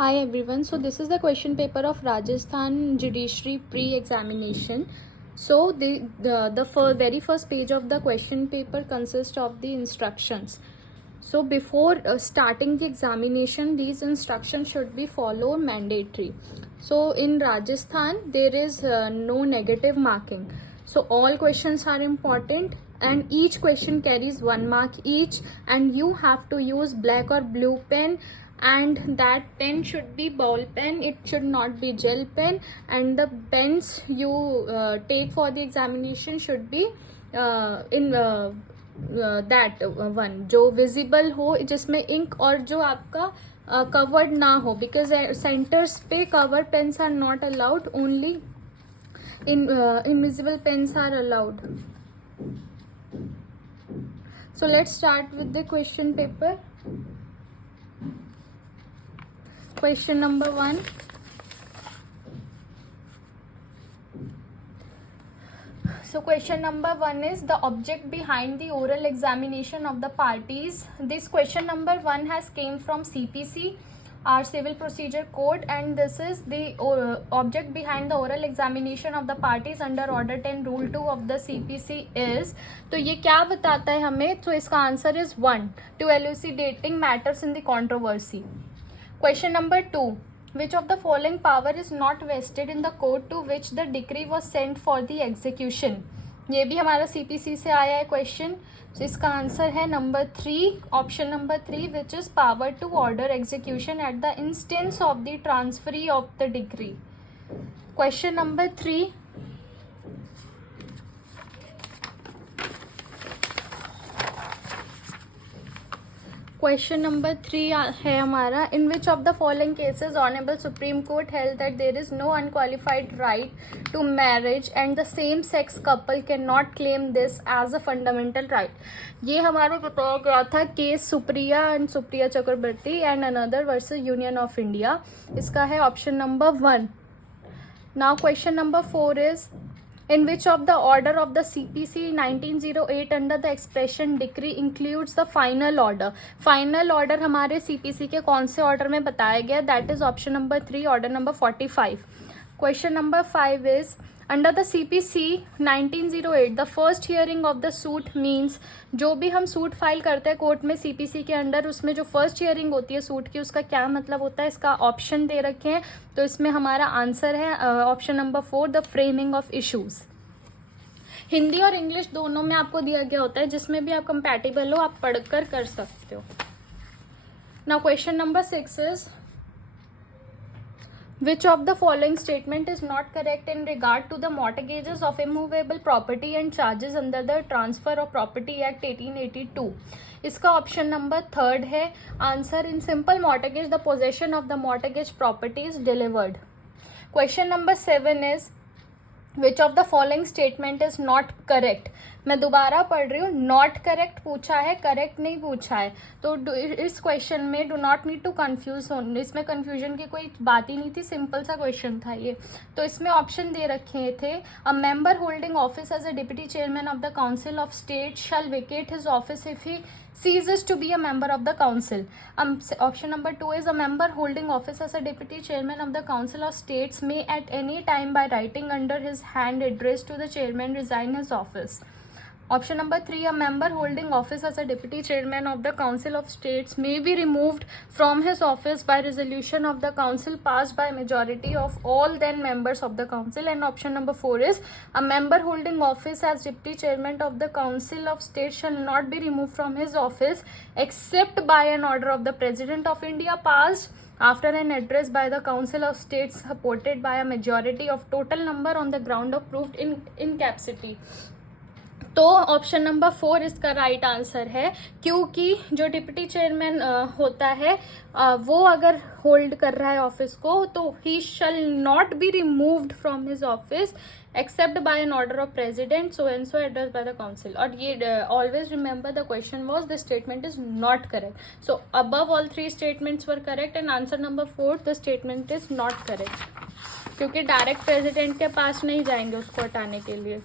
Hi everyone. So this is the question paper of Rajasthan Judiciary pre-examination. So the very first page of the question paper consists of the instructions. So before starting the examination, these instructions should be followed mandatory. So in Rajasthan, there is no negative marking. So all questions are important and each question carries 1 mark each, and you have to use black or blue pen, and that pen should be ball pen, it should not be gel pen, and the pens you take for the examination should be in that one जो visible हो, जिसमें ink और जो आपका covered ना हो, because centers पे cover pens are not allowed, only invisible pens are allowed. So let's start with the question paper. Question number 1. So question number 1 is the object behind the oral examination of the parties. This question number 1 has came from CPC, our Civil Procedure Code, and this is the object behind the oral examination of the parties under Order 10 Rule 2 of the CPC is. तो ये क्या बताता है हमें? तो इसका answer is 1, to elucidating matters in the controversy. Question number 2. Which of the following power is not vested in the court to which the decree was sent for the execution? ये भी हमारा CPC से आया है question. तो इसका answer है number 3, option number 3, which is power to order execution at the instance of the transferee of the decree. Question number 3. Question number 3 है हमारा. In which of the following cases honourable supreme court held that there is no unqualified right to marriage and the same sex couple can not claim this as a fundamental right. ये हमारा बताया गया था case Supriya and Supriya Chakraborty and another versus Union of India. इसका है option number 1. Now question number 4 is in which of the order of the CPC 1908 under the expression decree includes the final order. Final order हमारे CPC के कौन से order में बताया गया? That is option number 3, order number 45. Question number 5 is under the CPC 1908 the first hearing of the suit means. जो भी हम सूट फाइल करते हैं कोर्ट में CPC के अंडर, उसमें जो फर्स्ट हियरिंग होती है सूट की, उसका क्या मतलब होता है? इसका ऑप्शन दे रखे हैं. तो इसमें हमारा आंसर है option number 4, the framing of issues. Hindi और इंग्लिश दोनों में आपको दिया गया होता है, जिसमें भी आप कंपैटिबल हो आप पढ़कर कर सकते हो. Now question number 6 is which of the following statement is not correct in regard to the mortgages of immovable property and charges under the Transfer of Property Act 1882. इसका ऑप्शन नंबर 3 है. Answer in simple mortgage the possession of the mortgage property is delivered. Question number 7 is which of the following statement is not correct. मैं दोबारा पढ़ रही हूँ, not correct पूछा है, correct नहीं पूछा है. तो इस क्वेश्चन में do not need to confuse हो, इसमें कंफ्यूजन की कोई बात ही नहीं थी, सिंपल सा क्वेश्चन था ये. तो इसमें ऑप्शन दे रखे थे a member holding office as a deputy chairman of the council of state shall vacate his office if he ceases to be a member of the council. Option number 2 is a member holding office as a deputy chairman of the council of states may at any time by writing under his hand address to the chairman resign his office. Option number 3, a member holding office as a deputy chairman of the council of states may be removed from his office by resolution of the council passed by majority of all then members of the council. And option number 4 is a member holding office as deputy chairman of the council of states shall not be removed from his office except by an order of the president of India passed after an address by the council of states supported by a majority of total number on the ground of proved incapacity. तो option number 4 इसका right answer है, क्योंकि जो deputy chairman होता है वो अगर hold कर रहा है ऑफिस को तो ही shall not be removed from his office except by an order of president so and so address by the council. और ये always remember the question was the statement is not correct. So above all 3 statements were correct and answer number 4 the statement is not correct, क्योंकि direct president के पास नहीं जाएंगे उसको हटाने के लिए.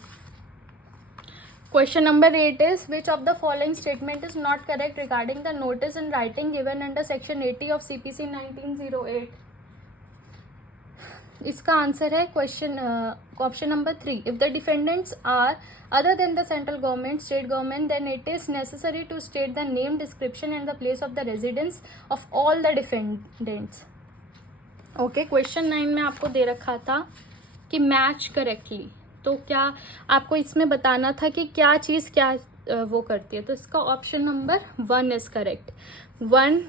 Question number 8 is, which of the following statement is not correct regarding the notice in writing given under section 80 of CPC 1908? इसका आंसर है question option number 3. If the defendants are other than the central government, state government, then it is necessary to state the name, description and the place of the residence of all the defendants. Okay, question 9 में आपको दे रखा था कि match correctly, तो क्या आपको इसमें बताना था कि क्या चीज़ क्या वो करती है. तो इसका ऑप्शन नंबर 1 इज करेक्ट. 1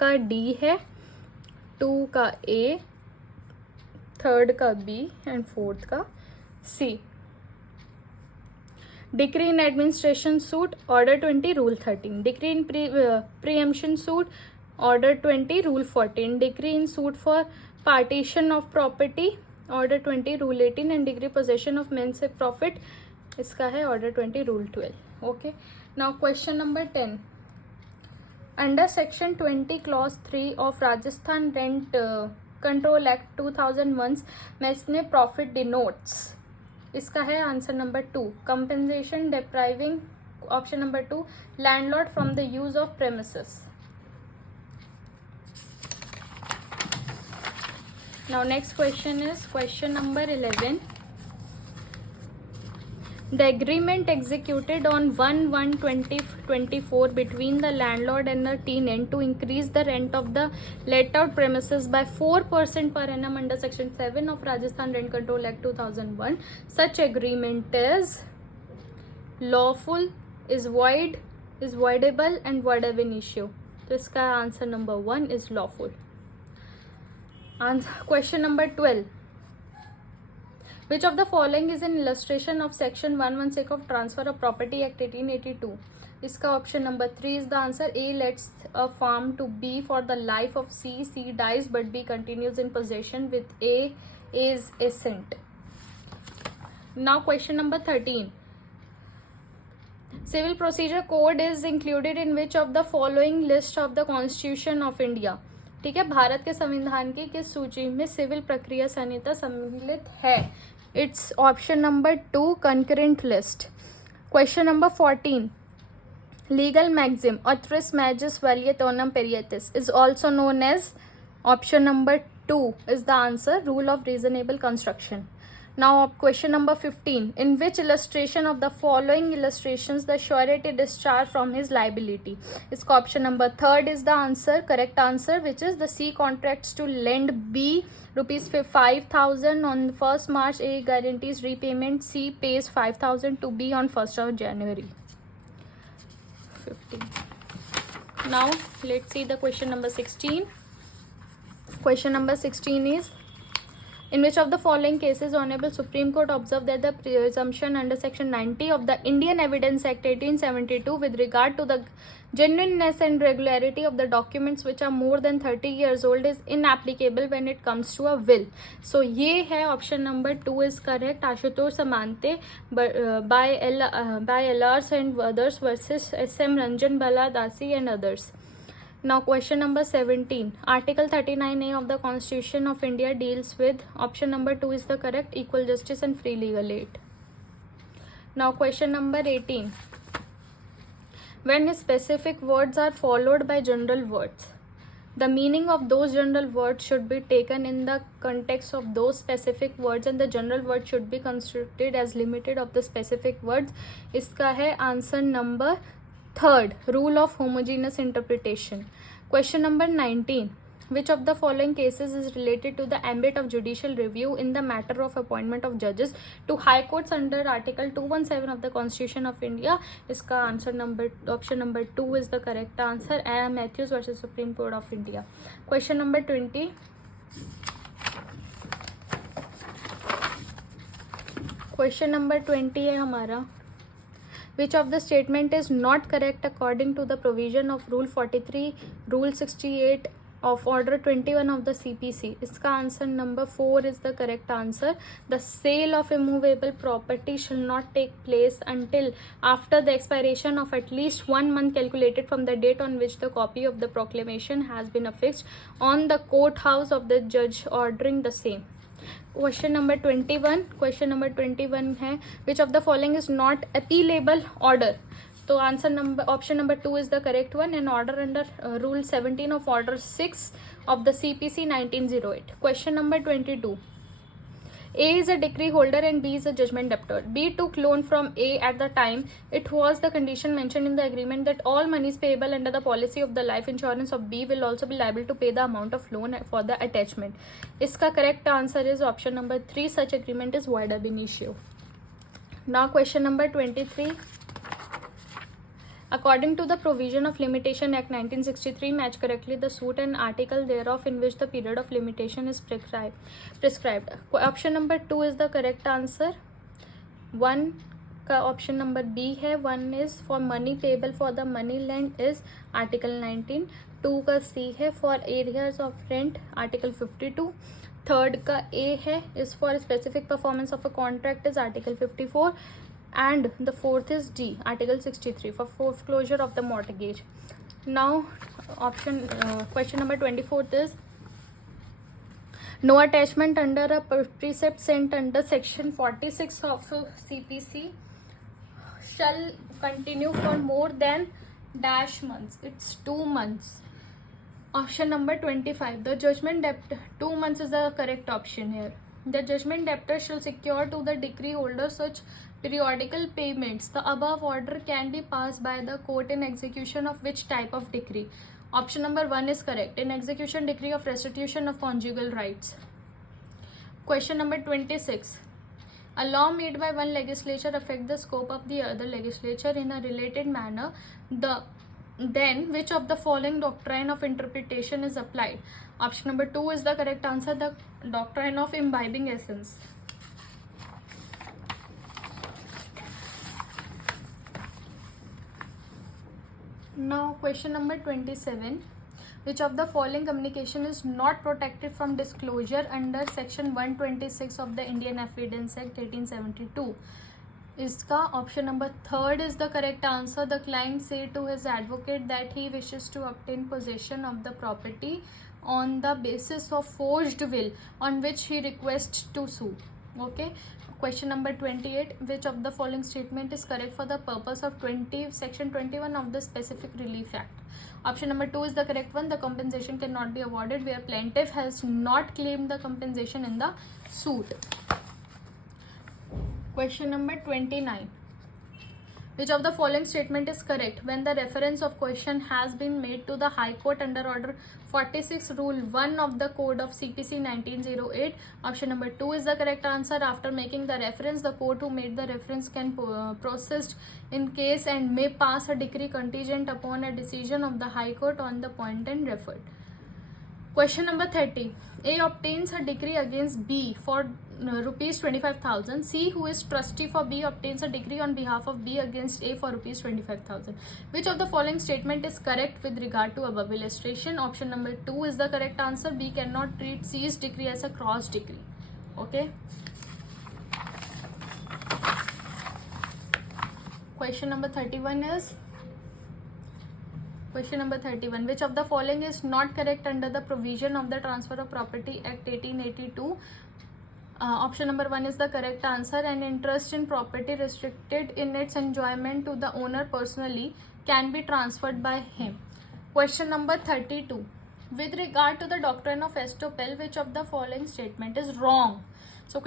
का D है, 2 का A, 3rd का B एंड 4th का C. Decree in administration suit, order 20 rule 13. Decree in preemption suit, order 20 rule 14. Decree in suit for partition of property, order 20 rule 18. And degree possession of main से profit, इसका है order 20 rule 12. Okay, now question number 10. Under section 20 clause 3 of Rajasthan rent control act 2001 में इसने profit denotes, इसका है answer number 2 compensation depriving, option number 2 landlord from the use of premises. Now next question is question number 11. The agreement executed on 1/1/2024 between the landlord and the tenant to increase the rent of the let out premises by 4% per annum under section 7 of Rajasthan Rent Control Act 2001. Such agreement is lawful, is void, is voidable and void ab initio. तो इसका answer number 1 is lawful. Question number 12. Which of the following is an illustration of section 116 of Transfer of Property Act 1882? इसका option number 3 is the answer. A lets a farm to B for the life of C. C dies but B continues in possession with A is assent. Now question number 13. Civil Procedure Code is included in which of the following list of the Constitution of India? ठीक है, भारत के संविधान की किस सूची में civil प्रक्रिया संहिता सम्मिलित है? It's option number 2 concurrent list. Question number 14. Legal maxim ऑथरिस मैजिस वैलिएटोनम पेरिएटिस is also known as, option number 2 is the answer rule of reasonable construction. Now question number 15. In which illustration of the following illustrations the surety discharged from his liability? इसका option number 3rd is the answer, correct answer, which is the C contracts to lend B rupees 5,000 on 1st March. A guarantees repayment. C pays 5,000 to B on 1st of January. 15. Now let's see the question number 16. Question number 16 is, in which of the following cases Honorable Supreme Court observed that the presumption under section 90 of the Indian Evidence Act 1872 with regard to the genuineness and regularity of the documents which are more than 30 years old is inapplicable when it comes to a will. So ये है option number 2 is correct. Ashutosh समानते by LRs and others versus SM Ranjan Bala Dasi and others. Now question number 17. Article 39A of the Constitution of India deals with, option number 2 is the correct, equal justice and free legal aid. Now question number 18. When specific words are followed by general words, the meaning of those general words should be taken in the context of those specific words and the general word should be construed as limited of the specific words. इसका है answer number 3rd, rule of homogeneous interpretation. Question number 19. Which of the following cases is related to the ambit of judicial review in the matter of appointment of judges to high courts under article 217 of the Constitution of India? इसका answer number option number 2 is the correct answer. AM Matthews versus Supreme Court of India. Question number 20. Question number 20 है हमारा. Which of the statement is not correct according to the provision of Rule 43, Rule 68 of Order 21 of the CPC? इसका answer number 4 is the correct answer. The sale of immovable property shall not take place until after the expiration of at least 1 month calculated from the date on which the copy of the proclamation has been affixed on the courthouse of the judge ordering the same. Question number 21 है which of the following is not appealable order. तो answer number option number 2 is the correct one. An order under rule 17 of order 6 of the CPC 1908. Question number 22. A is a decree holder and B is a judgment debtor. B took loan from A at the time. It was the condition mentioned in the agreement that all monies payable under the policy of the life insurance of B will also be liable to pay the amount of loan for the attachment. Iska correct answer is option number 3. Such agreement is void ab initio. Now question number 23. According to the provision of Limitation Act 1963, match correctly the suit and article thereof in which the period of limitation is prescribed. Option number 2 is the correct answer. 1 का option number B है. 1 is for money payable for the money lent is article 19. 2 का C है for areas of rent article 52. Third का A है is for specific performance of a contract is article 54. And the fourth is D, article 63 for foreclosure of the mortgage. Now question number 24 is no attachment under a precept sent under section 46 of CPC shall continue for more than dash months. It's 2 months. Option number 25. The judgment debtor, 2 months is the correct option here. The judgment debtor shall secure to the decree holder such periodical payments. The above order can be passed by the court in execution of which type of decree? Option number 1 is correct. In execution decree of restitution of conjugal rights. Question number 26. A law made by one legislature affect the scope of the other legislature in a related manner. Then which of the following doctrine of interpretation is applied? Option number 2 is the correct answer. The doctrine of imbibing essence. Now question number 27. Which of the following communication is not protected from disclosure under section 126 of the Indian Evidence Act 1872? इसका option number 3 is the correct answer. The client say to his advocate that he wishes to obtain possession of the property on the basis of forged will on which he requests to sue. Okay. Question number 28. Which of the following statement is correct for the purpose of section 21 of the Specific Relief Act? Option number 2 is the correct one. The compensation cannot be awarded where plaintiff has not claimed the compensation in the suit. Question number 29. Which of the following statement is correct when the reference of question has been made to the High Court under Order 46 Rule 1 of the Code of CPC 1908? Option number 2 is the correct answer. After making the reference, the court who made the reference can proceed in case and may pass a decree contingent upon a decision of the High Court on the point and referred. Question number 30. A obtains a decree against B for rupees 25,000. C, who is trustee for B, obtains a decree on behalf of B against A for rupees 25,000. Which of the following statement is correct with regard to above illustration? Option number 2 is the correct answer. B cannot treat C's decree as a cross decree. Okay. Question number 31 is Question number 31. Which of the following is not correct under the provision of the Transfer of Property Act 1882? Option number 1 is the correct answer. An interest in property restricted in its enjoyment to the owner personally can be transferred by him. Question number 32. With regard to the doctrine of estoppel, which of the following statement is wrong? So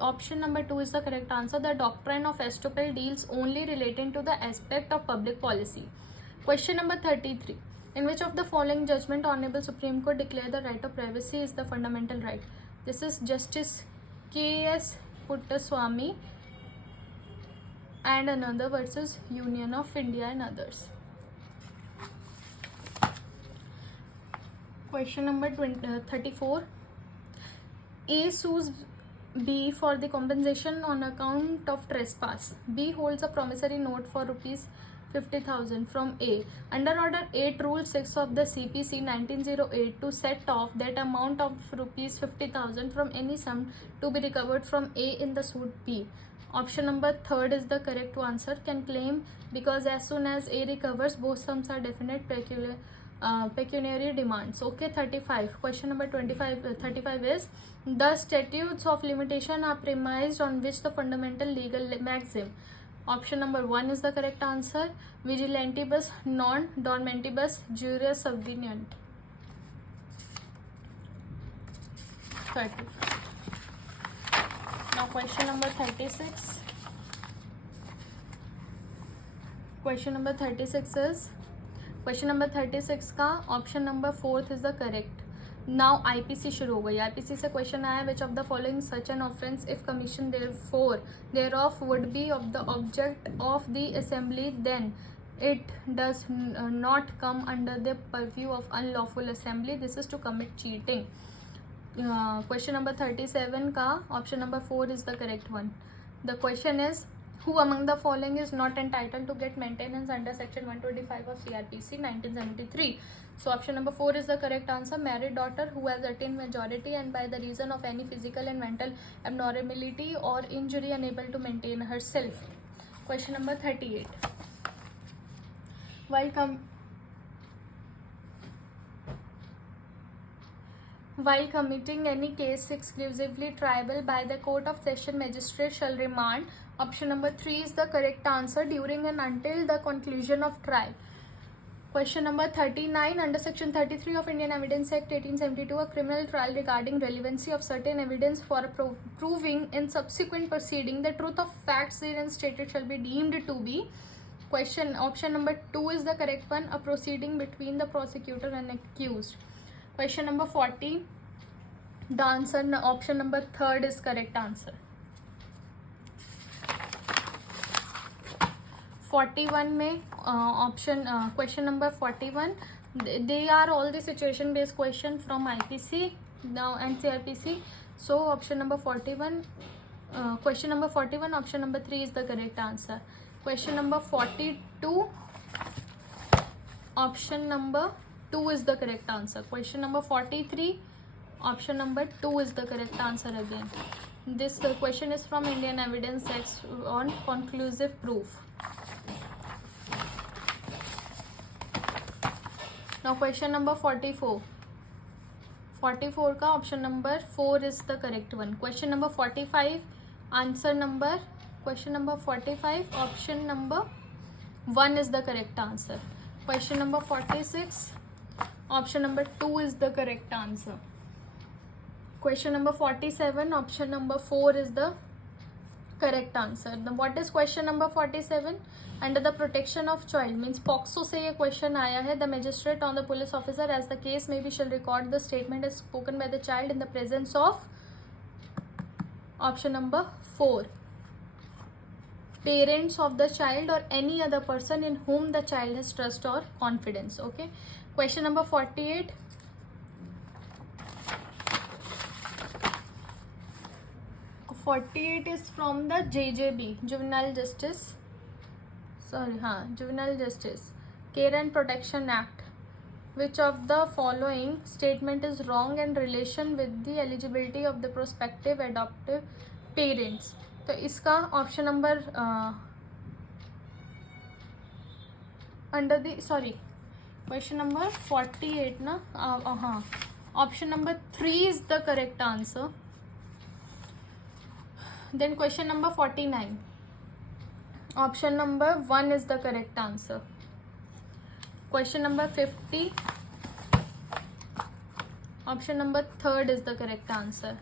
option number 2 is the correct answer. The doctrine of estoppel deals only relating to the aspect of public policy. Question number 33. In which of the following judgment Honorable Supreme Court declare the right of privacy is the fundamental right? This is Justice K.S. Puttaswamy and another versus Union of India and others. Question number 34. A sues B for the compensation on account of trespass. B holds a promissory note for rupees 50,000 from A under Order 8 Rule 6 of the CPC 1908 to set off that amount of rupees 50,000 from any sum to be recovered from A in the suit B. Option number 3 is the correct answer. Can claim because as soon as A recovers, both sums are definite pecuniary demands. Okay, 35. Question number 35 is, the statutes of limitation are premised on which the fundamental legal maxim? Option number 1 is the correct answer. Vigilantibus non dormantibus juris subvenient. 30. Now question number 36. Question number 36 is, question number 36 का option number 4 is the correct. Now IPC शुरू हो गई. IPC से question आया, which of the following such an offence if commission thereof would be of the object of the assembly then it does not come under the purview of unlawful assembly. This is to commit cheating. Question number 37 का option number 4 is the correct one. The question is, who among the following is not entitled to get maintenance under section 125 of CRPC 1973? So option number 4 is the correct answer. Married daughter who has attained majority and by the reason of any physical and mental abnormality or injury unable to maintain herself. Question number 38. While committing any case exclusively triable by the court of session, magistrate shall remand. Option number 3 is the correct answer, during and until the conclusion of trial. Question number 39. Under section 33 of Indian Evidence Act 1872, a criminal trial regarding relevancy of certain evidence for proving in subsequent proceeding the truth of facts therein stated shall be deemed to be. Option number 2 is the correct one, a proceeding between the prosecutor and accused. Question number 40. The answer option number 3 is correct answer. 41 में question number 41, they are all the situation based question from IPC now and CRPC. So option number 41, question number 41, option number 3 is the correct answer. Question number 42, option number 2 is the correct answer. Question number 43, option number 2 is the correct answer again. This question is from Indian Evidence Act on conclusive proof. Now question number 44. 44 का option number 4 is the correct one. Question number 45, question number 45, option number 1 is the correct answer. Question number 46, option number 2 is the correct answer. Question number 47, option number 4 is the correct answer. Now what is question number 47? Under the protection of child means POCSO से ये question आया है. The magistrate or the police officer as the case may be shall record the statement as spoken by the child in the presence of option number 4, parents of the child or any other person in whom the child has trust or confidence. Okay. Question number 48. is from the JJB, Juvenile Justice Care and Protection Act. Which of the following statement is wrong in relation with the eligibility of the prospective adoptive parents? तो इसका option number question number 48 ना, हाँ, option number 3 is the correct answer. Then question number 49, option number 1 is the correct answer. Question number 50, option number 3 is the correct answer.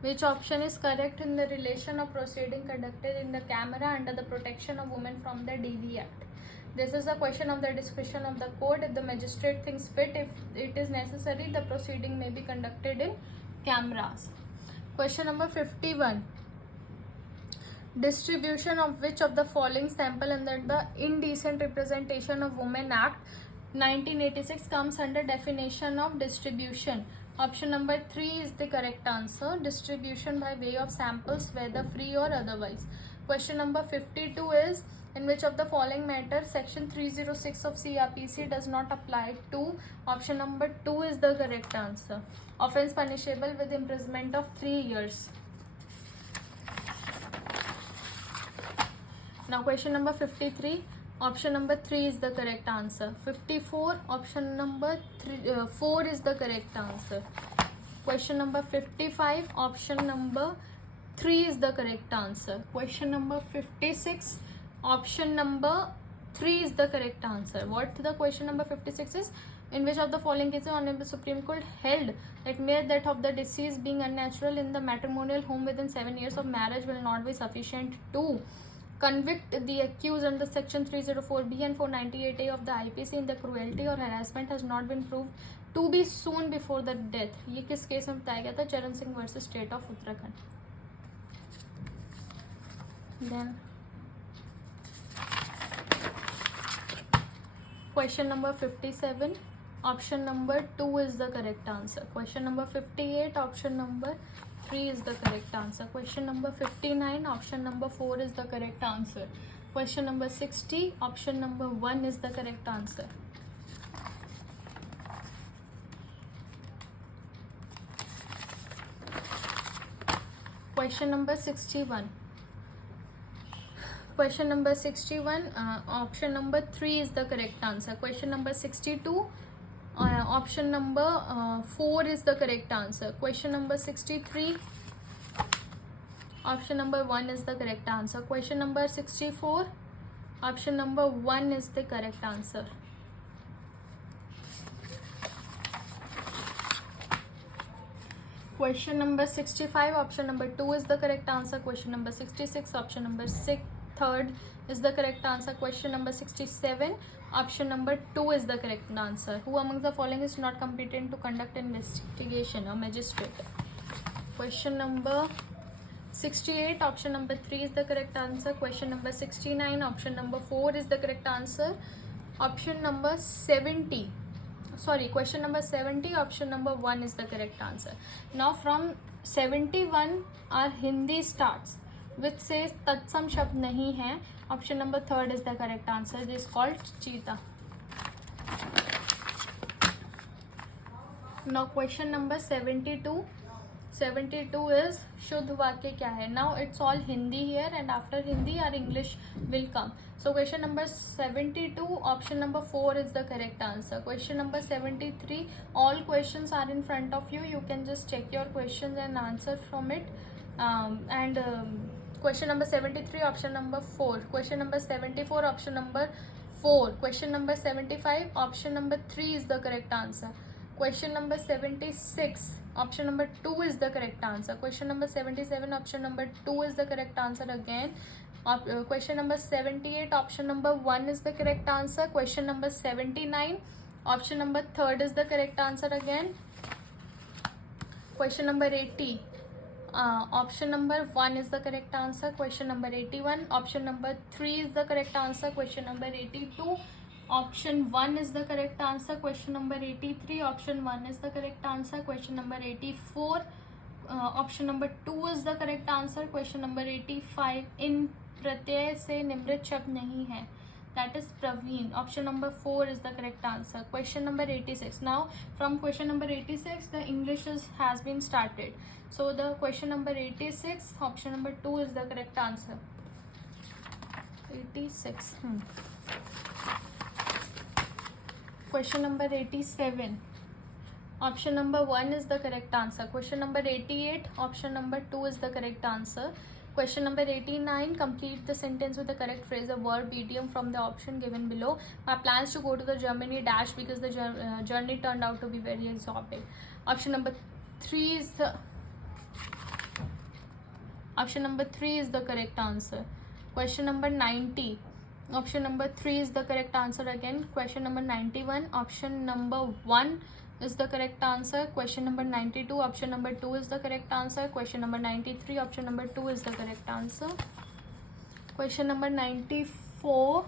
Which option is correct in the relation of proceeding conducted in the camera under the protection of women from the DV Act? This is a question of the discretion of the court. If the magistrate thinks fit, if it is necessary, the proceeding may be conducted in cameras. Question number 51. Distribution of which of the following sample under the Indecent Representation of Women Act 1986 comes under definition of distribution? Option number 3 is the correct answer. Distribution by way of samples, whether free or otherwise. Question number 52 is, in which of the following matter section 306 of CRPC does not apply to? Option number 2 is the correct answer. Offence punishable with imprisonment of 3 years. Now question number 53. Option number 3 is the correct answer. 54, option number 4 is the correct answer. Question number 55, option number 3 is the correct answer. Question number 56, option number 3 is the correct answer. What the question number 56 is? In which of the following cases Honorable Supreme Court held that mere death of the deceased being unnatural in the matrimonial home within 7 years of marriage will not be sufficient to convict the accused under section 304B and 498A of the IPC in the cruelty or harassment has not been proved to be soon before the death. ये किस case में बताया गया था? चरण Singh versus state of Uttarakhand. Then question number 57, option number 2 is the correct answer. Question number 58, option number 3 is the correct answer. Question number 59, option number 4 is the correct answer. Question number 60, option number 1 is the correct answer. Question number 61. Question number 61, option number 3 is the correct answer. Question number 62, option number 4 is the correct answer. Question number 63, option number 1 is the correct answer. Question number 64, option number 1 is the correct answer. Question number 65, option number 2 is the correct answer. Question number 66, option number 3rd is the correct answer. Question number 67, option number 2 is the correct answer. Who among the following is not competent to conduct investigation? A magistrate. Question number 68, option number 3 is the correct answer. Question number 69, option number 4 is the correct answer. Option number 70, question number 70, option number 1 is the correct answer. Now from 71 our Hindi starts, which says tatsam शब्द नहीं है. Option number 3rd is the correct answer. This is called cheetah. Now question number 72. 72 is शुद्ध वाक्य क्या है? Now it's all Hindi here and after Hindi our English will come. So question number 72, option number 4 is the correct answer. Question number 73, all questions are in front of you. You can just check your questions and answer from it. Question number 73, option number 4. Question number 74, option number 4. Question number 75, option number 3 is the correct answer. Question number 76, option number 2 is the correct answer. Question number 77, option number 2 is the correct answer again. Question number 78, option number 1 is the correct answer. Question number 79, option number 3rd is the correct answer again. Question number 80, option number 1 is the correct answer. Question number 81, option number 3 is the correct answer. Question number 82, option 1 is the correct answer. Question number 83, option 1 is the correct answer. Question number 84, option number 2 is the correct answer. Question number 85, in प्रत्यय से निम्रित शब्द नहीं है, that is Praveen. Option number 4 is the correct answer. Question number 86. Now from question number 86 the English has been started. So the question number 86, option number 2 is the correct answer. 86. Question number 87, option number 1 is the correct answer. Question number 88, option number 2 is the correct answer. Question number 89, complete the sentence with the correct phrase or verb idiom from the option given below. My plans to go to the Germany dash because the journey turned out to be very exotic. Option number 3 is the correct answer. Question number 90, option number 3 is the correct answer again. Question number 91, option number 1 is the correct answer. Question number 92, option number 2 is the correct answer. Question number 93, option number 2 is the correct answer. Question number 94,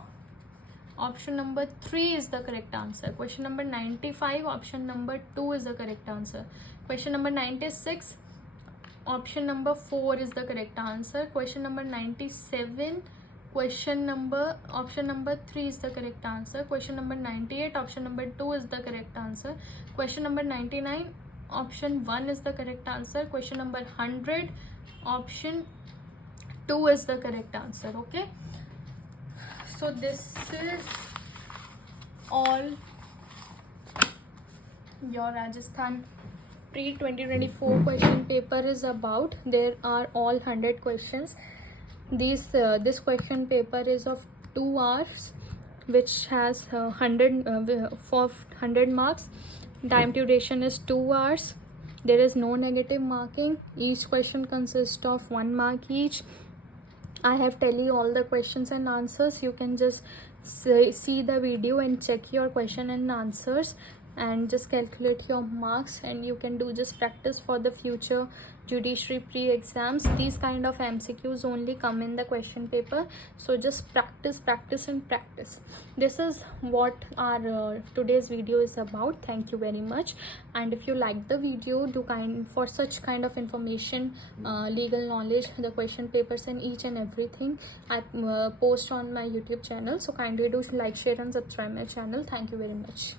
option number 3 is the correct answer. Question number 95, option number 2 is the correct answer. Question number 96, option number 4 is the correct answer. Question number 97, option number 3 is the correct answer. Question number 98, option number 2 is the correct answer. Question number 99, option 1 is the correct answer. Question number 100, option 2 is the correct answer. Okay, So this is all your Rajasthan pre-2024 question paper is about. There are all 100 questions. This question paper is of 2 hours, which has 100 marks. Time duration is 2 hours. There is no negative marking. Each question consists of 1 mark each. I have tell you all the questions and answers. You can just see the video and check your question and answers and just calculate your marks, and you can do just practice for the future judiciary pre-exams. These kind of MCQs only come in the question paper, so just practice and practice. This is what our today's video is about. Thank you very much, and if you like the video, do for such kind of information, legal knowledge, the question papers and each and everything I post on my YouTube channel. So kindly do like, share and subscribe my channel. Thank you very much.